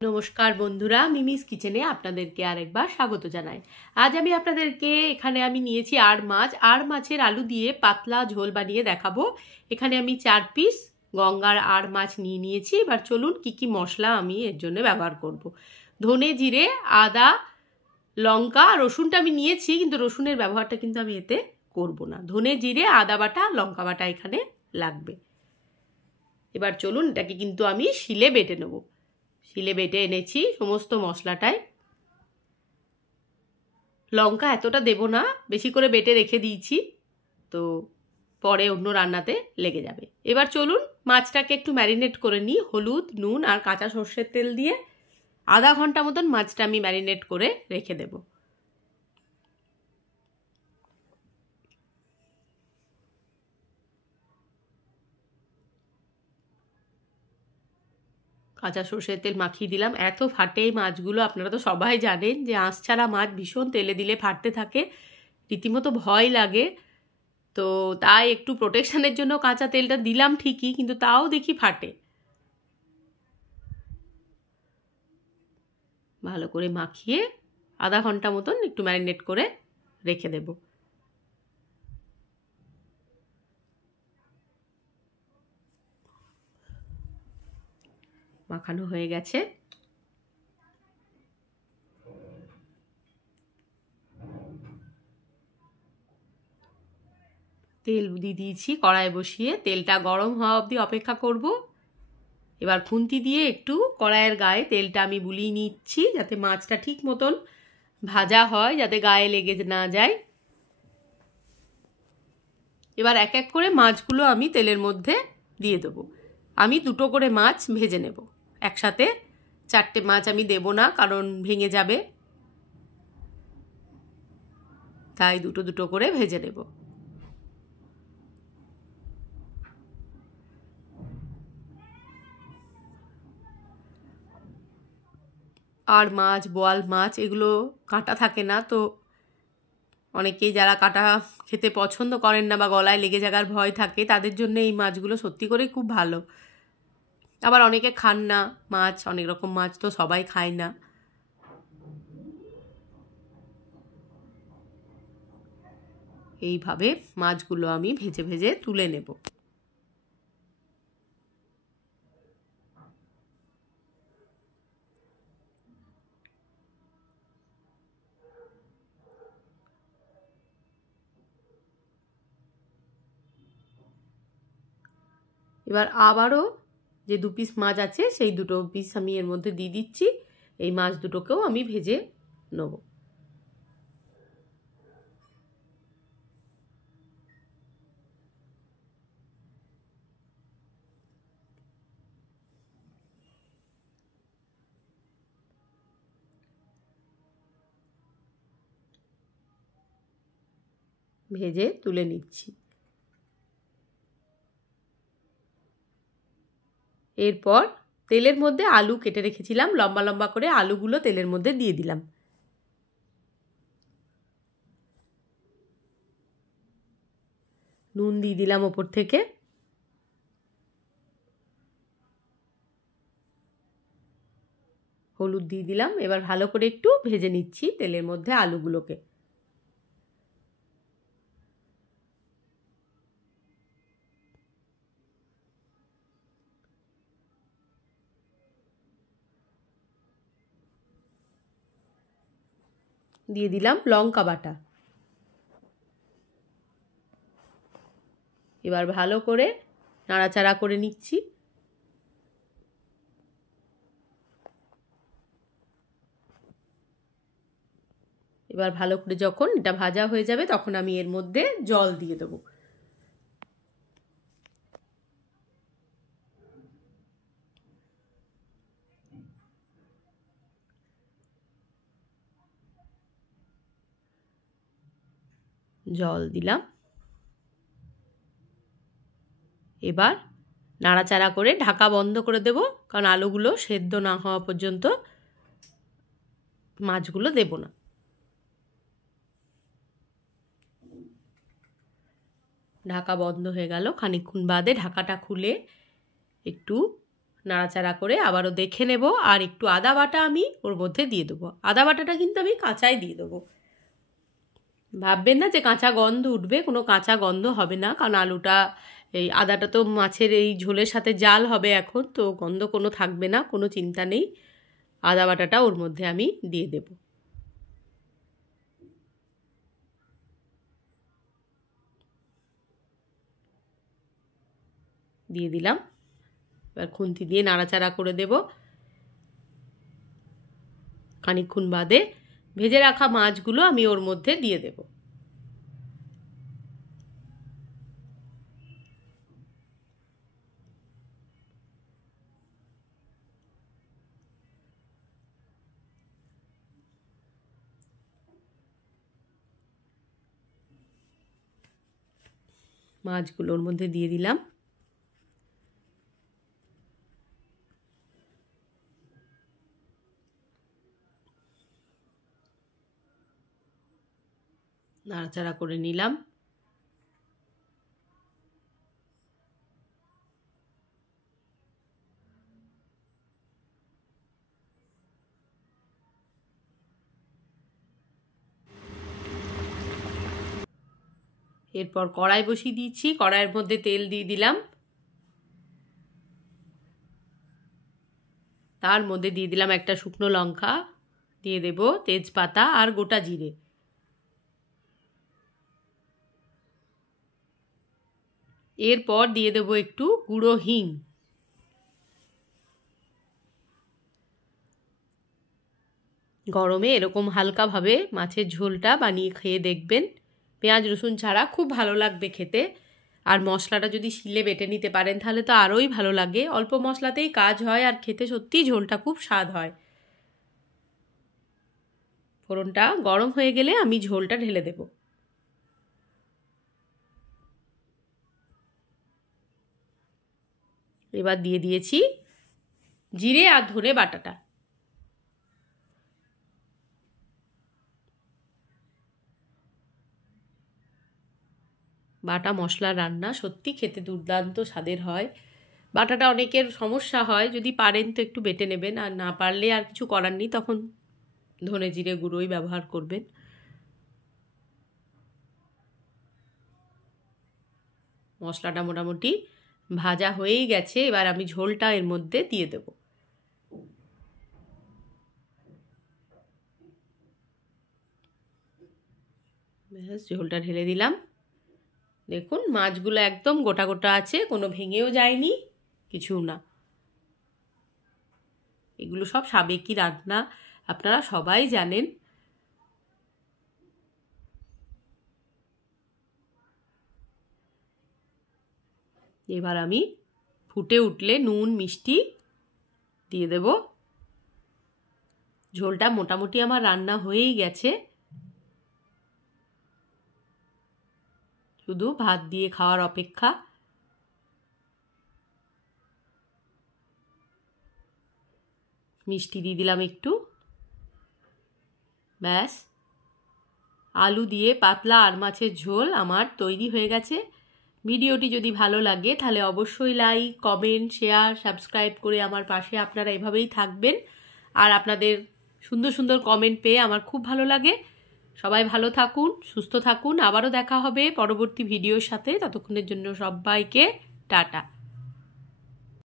নমস্কার বন্ধুরা, মিমিস কিচেনে আপনাদেরকে আরেকবার স্বাগত জানাই। আজ আমি আপনাদেরকে এখানে নিয়েছি আর মাছের আলু দিয়ে পাতলা ঝোল বানিয়ে দেখাবো। এখানে আমি 4 পিস গঙ্গার আর মাছ নিয়েছি। এবার চলুন কি কি মশলা আমি এর জন্য ব্যবহার করব। ধনে, জিরে, আদা, লঙ্কা, রসুনটা আমি নিয়েছি, কিন্তু রসুনের ব্যবহারটা কিন্তু আমি এতে করব না। ধনে, জিরে, আদা বাটা, লঙ্কা বাটা এখানে লাগবে। এবার চলুন এটাকে কিন্তু আমি শিলে বেটে নেব। শিলে বেটে এনেছি সমস্ত মশলাটাই। লঙ্কা এতটা দেব না, বেশি করে বেটে রেখে দিয়েছি, তো পরে অন্য রান্নাতে লেগে যাবে। এবার চলুন মাছটাকে একটু ম্যারিনেট করে নিই। হলুদ, নুন আর কাঁচা সর্ষের তেল দিয়ে আধা ঘন্টা মতন মাছটা আমি ম্যারিনেট করে রেখে দেব। কাঁচা সর্ষের তেল মাখিয়ে দিলাম। এত ফাটে এই মাছগুলো, আপনারা তো সবাই জানেন যে আঁশ ছাড়া মাছ ভীষণ তেলে দিলে ফাটতে থাকে, রীতিমতো ভয় লাগে। তো তাই একটু প্রোটেকশনের জন্য কাঁচা তেলটা দিলাম ঠিকই, কিন্তু তাও দেখি ফাটে। ভালো করে মাখিয়ে আধা ঘন্টা মতন একটু ম্যারিনেট করে রেখে দেব। মাখানো হয়ে গেছে। তেল দিয়ে দিয়েছি, কড়াই বসিয়ে তেলটা গরম হওয়া অবধি অপেক্ষা করব। এবার খুন্তি দিয়ে একটু কড়াইয়ের গায়ে তেলটা আমি বুলিয়ে নিচ্ছি, যাতে মাছটা ঠিক মতন ভাজা হয়, যাতে গায়ে লেগে না যায়। এবার এক এক করে মাছগুলো আমি তেলের মধ্যে দিয়ে দেবো। আমি 2টো করে মাছ ভেজে নেব। একসাথে 4টে মাছ আমি দেব না, কারণ ভেঙে যাবে, তাই 2টো করে ভেজে নেব। আর মাছ, বোয়াল মাছ এগুলো কাঁটা থাকে না, তো অনেকেই যারা কাঁটা খেতে পছন্দ করেন না বা গলায় লেগে যাওয়ার ভয় থাকে, তাদের জন্য এই মাছগুলো সত্যি করে খুব ভালো। আবার অনেকে খান না মাছ, অনেক রকম মাছ তো সবাই খায় না। এইভাবে মাছগুলো আমি ভেজে ভেজে তুলে নেব। এবার আবারও যে 2 পিস মাছ আছে, সেই 2টো পিস আমি এর মধ্যে দিয়ে দিচ্ছি। এই মাছ দুটোকেও আমি ভেজে নেব। ভেজে তুলে নিচ্ছি। এরপর তেলের মধ্যে আলু কেটে রেখেছিলাম, লম্বা লম্বা করে আলুগুলো তেলের মধ্যে দিয়ে দিলাম। নুন দিয়ে দিলাম ওপর থেকে। হলুদ দিয়ে দিলাম। এবার ভালো করে একটু ভেজে নিচ্ছি তেলের মধ্যে আলুগুলোকে। দিয়ে দিলাম লঙ্কা বাটা। এবার ভালো করে নাড়াচাড়া করে নিচ্ছি। এবার ভালো করে যখন এটা ভাজা হয়ে যাবে, তখন আমি এর মধ্যে জল দিয়ে দেবো। জল দিলাম। এবার নাড়াচাড়া করে ঢাকা বন্ধ করে দেব, কারণ আলুগুলো সেদ্ধ না হওয়া পর্যন্ত মাছগুলো দেব না। ঢাকা বন্ধ হয়ে গেল। খানিকক্ষণ বাদে ঢাকাটা খুলে একটু নাড়াচাড়া করে আবারও দেখে নেব। আর একটু আদা বাটা আমি ওর মধ্যে দিয়ে দেবো। আদা বাটাটা কিন্তু আমি কাঁচাই দিয়ে দেবো। ভাববেন না যে কাঁচা গন্ধ উঠবে, কোনো কাঁচা গন্ধ হবে না, কারণ আলুটা এই আদাটা তো মাছের এই ঝোলের সাথে জাল হবে এখন, তো গন্ধ কোনো থাকবে না, কোনো চিন্তা নেই। আদা বাটাটা ওর মধ্যে আমি দিয়ে দেব। দিয়ে দিলাম। এবার খুন্তি দিয়ে নাড়াচাড়া করে দেব। খানিকক্ষণ বাদে ভেজে রাখা মাছগুলো আমি ওর মধ্যে দিয়ে দেব। মাছগুলো ওর মধ্যে দিয়ে দিলাম। নাড়াচাড়া করে নিলাম। এরপর কড়াই বসিয়ে দিয়েছি, কড়াইয়ের মধ্যে তেল দিয়ে দিলাম। তার মধ্যে দিয়ে দিলাম একটা শুকনো লঙ্কা, দিয়ে দেব তেজপাতা আর গোটা জিরে। এরপর দিয়ে দেব একটু গুঁড়ো হিং। গরমে এরকম হালকাভাবে মাছের ঝোলটা বানিয়ে খেয়ে দেখবেন, পেঁয়াজ রসুন ছাড়া খুব ভালো লাগবে খেতে। আর মশলাটা যদি শিলে বেটে নিতে পারেন তাহলে তো আরোই ভালো লাগে। অল্প মশলাতেই কাজ হয় আর খেতে সত্যিই ঝোলটা খুব স্বাদ হয়। ফোড়নটা গরম হয়ে গেলে আমি ঝোলটা ঢেলে দেব। এবার দিয়ে দিয়েছি জিরে আর ধনে বাটাটা। বাটা মশলা রান্না সত্যি খেতে দুর্দান্ত স্বাদের হয়। বাটাটা অনেকের সমস্যা হয়, যদি পারেন তো একটু বেটে নেবেন, আর না পারলে আর কিছু করার নেই, তখন ধনে জিরে গুঁড়োই ব্যবহার করবেন। মশলাটা মোটামুটি ভাজা হয়েই গেছে, এবার আমি ঝোলটা এর মধ্যে দিয়ে দেব। ব্যাস, ঝোলটা ঢেলে দিলাম। দেখুন মাছগুলো একদম গোটা গোটা আছে, কোনো ভেঙেও যায়নি, কিছু না। এগুলো সব সাবেকি রান্না, আপনারা সবাই জানেন। এবার আমি ফুটে উঠলে নুন মিষ্টি দিয়ে দেব। ঝোলটা মোটামুটি আমার রান্না হয়েই গেছে, শুধু ভাত দিয়ে খাওয়ার অপেক্ষা। মিষ্টি দিয়ে দিলাম একটু। ব্যাস, আলু দিয়ে পাতলা আর মাছের ঝোল আমার তৈরি হয়ে গেছে। ভিডিওটি যদি ভালো লাগে তাহলে অবশ্যই লাইক, কমেন্ট, শেয়ার, সাবস্ক্রাইব করে আমার পাশে আপনারা এভাবেই থাকবেন। আর আপনাদের সুন্দর সুন্দর কমেন্ট পেয়ে আমার খুব ভালো লাগে। সবাই ভালো থাকুন, সুস্থ থাকুন। আবারও দেখা হবে পরবর্তী ভিডিওর সাথে। ততক্ষণের জন্য সবাইকে টাটা।